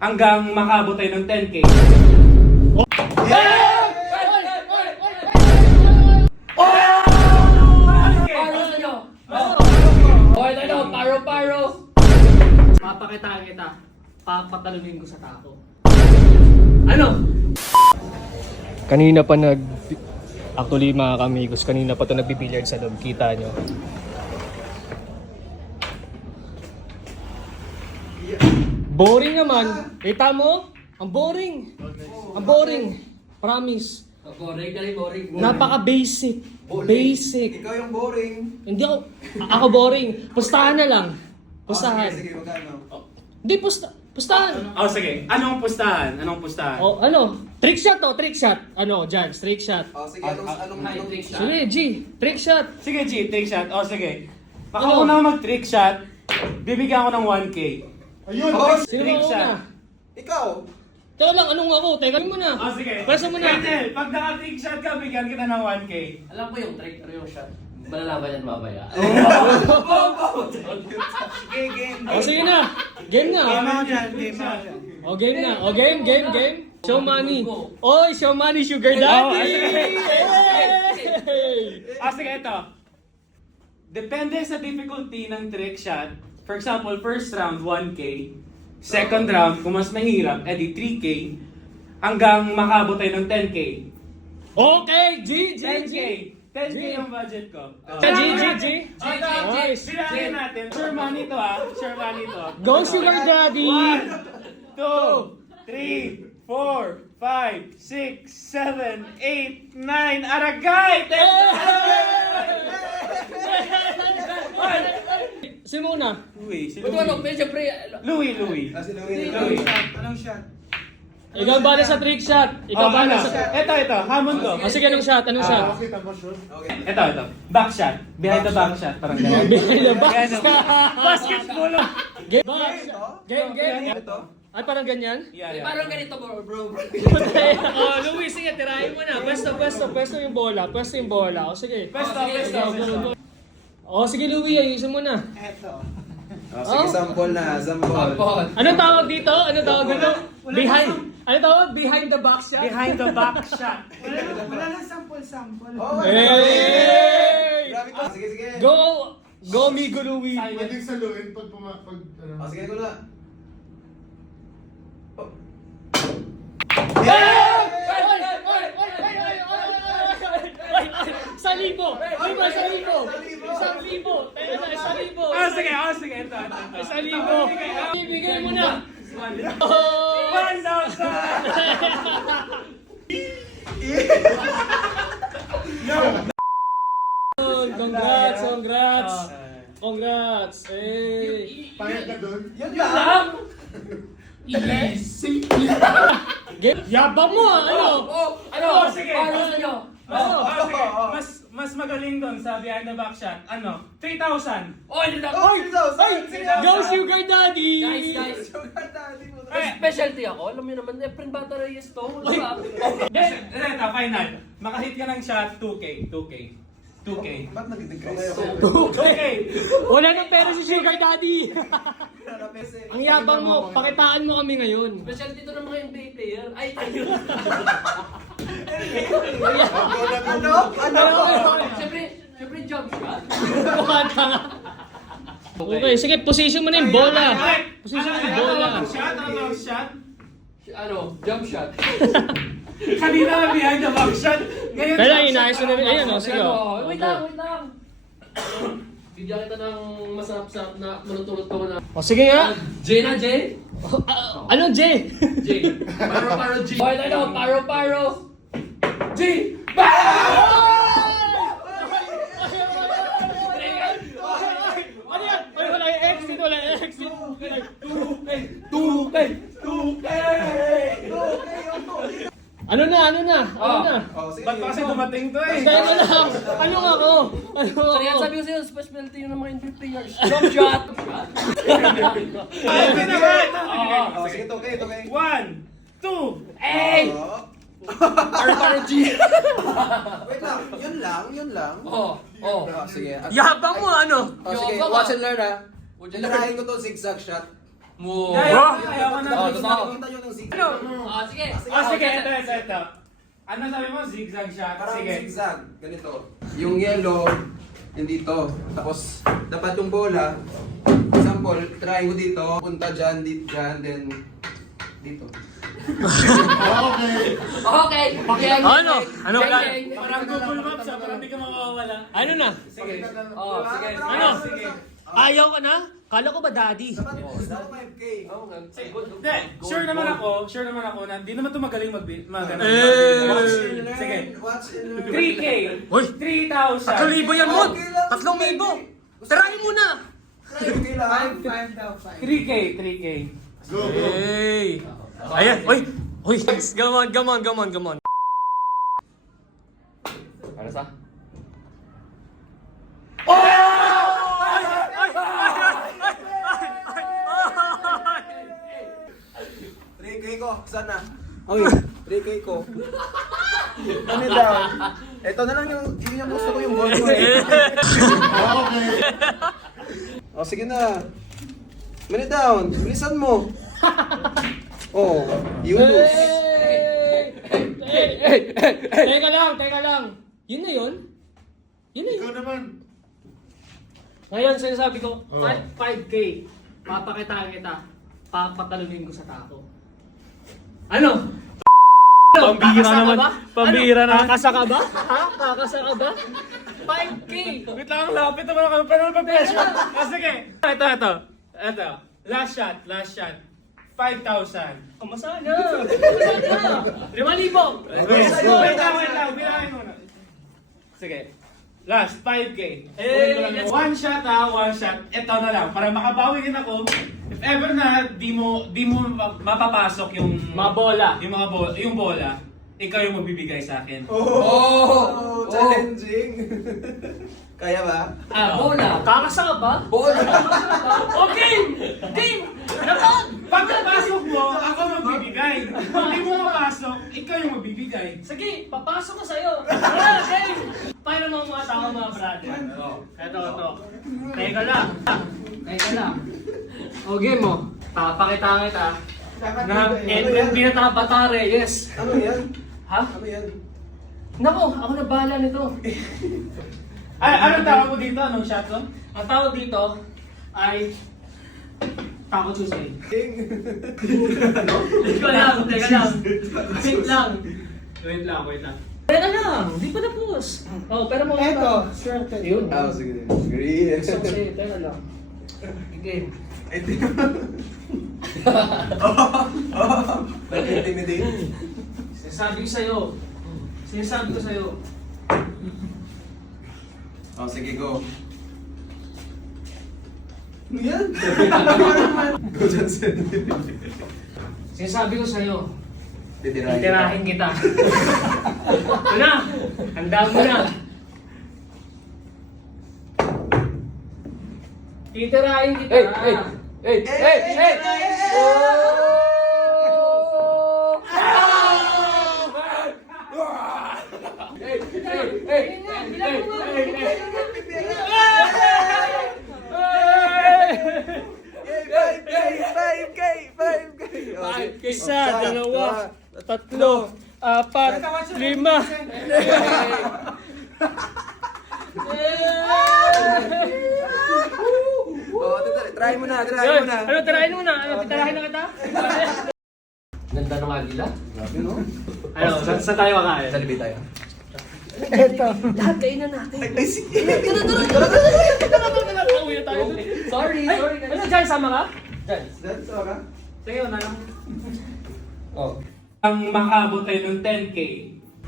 hanggang makabot tayo ng 10K. Paro. Papakitaan kita. Papatalunin ko sa tako. Ano? Kanina pa actually mga kamigos, kanina pa ito nagbibilliard sa loob. Kita nyo. Boring naman. Kita mo? Ang boring. Ang boring. Promise. Boring. Napaka-basic. Basic. Ikaw yung boring. Hindi ako. Ako boring. Pustahan na lang. Pustahan. Sige, magkano? Hindi, pustahan. Oh, sige. Anong pustahan? O, ano? Trick shot to, trick shot. Ano, Jan, trick shot. Sige, anong trick shot? Sige, G, trick shot. Sige, G, trick shot. Oh, sige. Baka Ano? ako na mag-trick shot, bibigyan ko ng 1K. Ayun! Sino Trick ba shot. una? Ikaw! Teka lang, anong ako? Teka mo na. Oh, sige. Pwesto mo na. Kendall, pag naka-trick shot ka, bigyan kita ng 1K. Alam ko yung trick, pero yung shot. Malalaman yan mamaya. Game. O, sige na. Game na. Game out. O, game na. O, game. Show money. Oy, show money, sugar daddy. Ah, sige, ito. Depende sa difficulty ng trick shot. For example, first round, 1K. Second round, kung mas mahirap, edi 3K. Hanggang makabot tayo ng 10K. Okay, G. 10K. 10K yung budget ko. G. Nice. Bilangin natin. Sure money to ah. Sure money to. Go, sugar daddy. 1, 2, 3, 4, 5, 6, 7, 8, 9. Aragay! Sino muna? Louis. Si Buto ano, Louis. siyempre, Louis. Kasi Louis. Anong shot? Ikaw bala sa trick shot. Ikaw Oh, bala ano? sa... Ito. Hamon ko. O, sige, anong shot? Anong shot? Okay. Ito. Back shot. Behind the back shot. Parang ganyan. Behind the back Ganyan. Basketball. Game. Game. Game. Ito? Ay, parang ganyan? Yeah. parang ganito bro. Oh, Luis, sige, tirahin mo na. Pwesto yung bola. O, sige. Pesto. O, sige, Luis, ayusin mo na. Sige, sample na. Anong tawag dito? Ano tawag? Behind the back shot? Behind the back shot. Wala lang sample. Oh, Hey! Grabe to. Sige. Go, Migo Luis. Pwedeng saluin pag Sige ko na. Sa libo! Isang libo! Tayo na, isang libo! Sige. Ito. Isang libo! Ibigay mo na! 1,000! Congrats! Hey! Payag ka doon? Yun lang! Easy. Yabang mo ah! Ano? Ano? Sige. Paano nyo? Sige. Mas magaling doon sa behind the back shot. 3,000. Oh, hindi na. Go Sugar Daddy! Guys. Specialty ako. Alam mo naman, Efren Bata Reyes to. Ito, final. Makahit ka ng shot, 2K. Ba't nag-decrease? 2K. Wala nang pera si Sugar Daddy! Ang yabang mo, pakitaan mo kami ngayon. Specialty to ng mga NBA player. Ay, ayun. Siyempre, jump shot. Okay, sige, position mo na yung bola. Position mo yung bola. Ano shot? Ano? Jump shot. Kanina behind the back shot. Ngayon, Kaya shot inayos shot. na rin. Ayun o, sige o. Wait lang. Bigyan kita ng masarap-sarap na manutulot ko na. O sige nga. J na J? Ano, J? J. Paro G. Okay, tayo. Paro. G. Ano yan? Wala yung exit, wala yung exit. 2K. Ano na? Ba't pa kasi dumating to eh? Kaya mo lang. Ano ako? So yan, sabi ko sa'yo, specialty yun ng mga NBA players. Jump shot. Sige, okay. 1, 2. Hey! Paro G. Wait lang, yun lang. Sige. Yabang mo, ano? Sige, watch and learn ha. Ilarahin ko to zigzag shot. Mo. Ayaw ka na. sige. Sige, ito. Ano sabi mo? Zigzag shot. Parang Sige. zigzag. Ganito. Yung yellow, yung dito. Tapos, dapat yung bola, example, try mo dito, punta dyan, then dito. Okay. Gang, Ano? gang, Ano? gang, gang. Parang Google Maps parang hindi ka makawala. Ano na? Sige. Oh, sige. Ano? Sige. Ayaw ka na? Kala ko ba daddy? Dapat gusto ko 5K. Oh, Hindi, sure naman ako na hindi naman ito magaling mag-ano. Watch and learn. Sige. Watch and learn. 3K. Hoy! 3,000. 3,000 yan mo! Okay lang. 3,000! Tirahin mo na! 5K lang. 5 daw, 5. 3K. Hey! Ayan! Uy! Come on! Ano sa? 3K ko, sana. Oy, 3K ko. Ano daw? Ito na lang yung gusto ko yung goal ko eh. O, sige na. Minute down. Bilisan mo. Oh, you lose. Teka lang! Yun na yun? Ikaw naman! Ngayon, sinasabi ko, 5K, papakitaan kita, papatalunin ko sa tako. Ano? Pambihira naman. Pambihira naman. Kakasa ka ba? Ha? Kakasa ka ba? 5K! Wait lang, lapit naman ako. Pero mag-pressure. Sige. Ito. Last shot. 5,000. Kumasa na! 5,000! 5,000! Wait lang. Bilangin muna. Sige. Last, 5K. Eh, One shot. Ito na lang. Para makabawi din ako. If ever na di mo mapapasok yung Mga bola. yung bola, ikaw yung magbibigay sa akin. Oh, challenging. Kaya ba? Bola. Kakasa ka ba? Bola. Okay! Game! Nakon! Pag napasok mo, ako magbibigay. Kung di mo mapasok, ikaw yung magbibigay. Sige, papasok ko sa'yo. Tara, game! Paano mga tao mga brother? Ito. Teka lang. O game mo. Papakita kita. Na pinatabatare, yes. Ano yan? Ha? Ano yan? Nako, ako na bahala nito. Ay, anong tawag mo dito? Anong shot ko? Ang tawag dito ay Taco Tuesday. King. Teka lang. Wait lang. Teka lang, di pa tapos. Oh, pero mo Eto, swerte. Yun. Ah, sige. Agree. Sige, teka lang. Game. Intimidate. Sinasabi ko sa'yo. Oh, sige, go. Ano yan? Go, Johnson. Sinasabi ko sa'yo. Titirahin. Titirahin kita. Ito na. Handa mo na. Titirahin kita. Hey! Isa, dalawa, tatlo, apat, lima. Oh, try mo na. Ano, tirahin mo na? Titirahin na kita? Ganda ng agila. Grabe, no? Ano, saan tayo kakain? Sa libay tayo. Eto. Lahat kayo na natin. Ay, sige. Uwi na tayo. Sorry. Ano, Jan, sama ka? That's all, ka? Sige, na lang. Oh. Ang makaabot tayo ng 10K.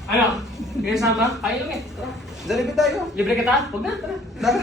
Ano? Kaya sama? Kayo lang eh. Tara. Sa libay tayo. Libre kita? Huwag na, tara. Tara.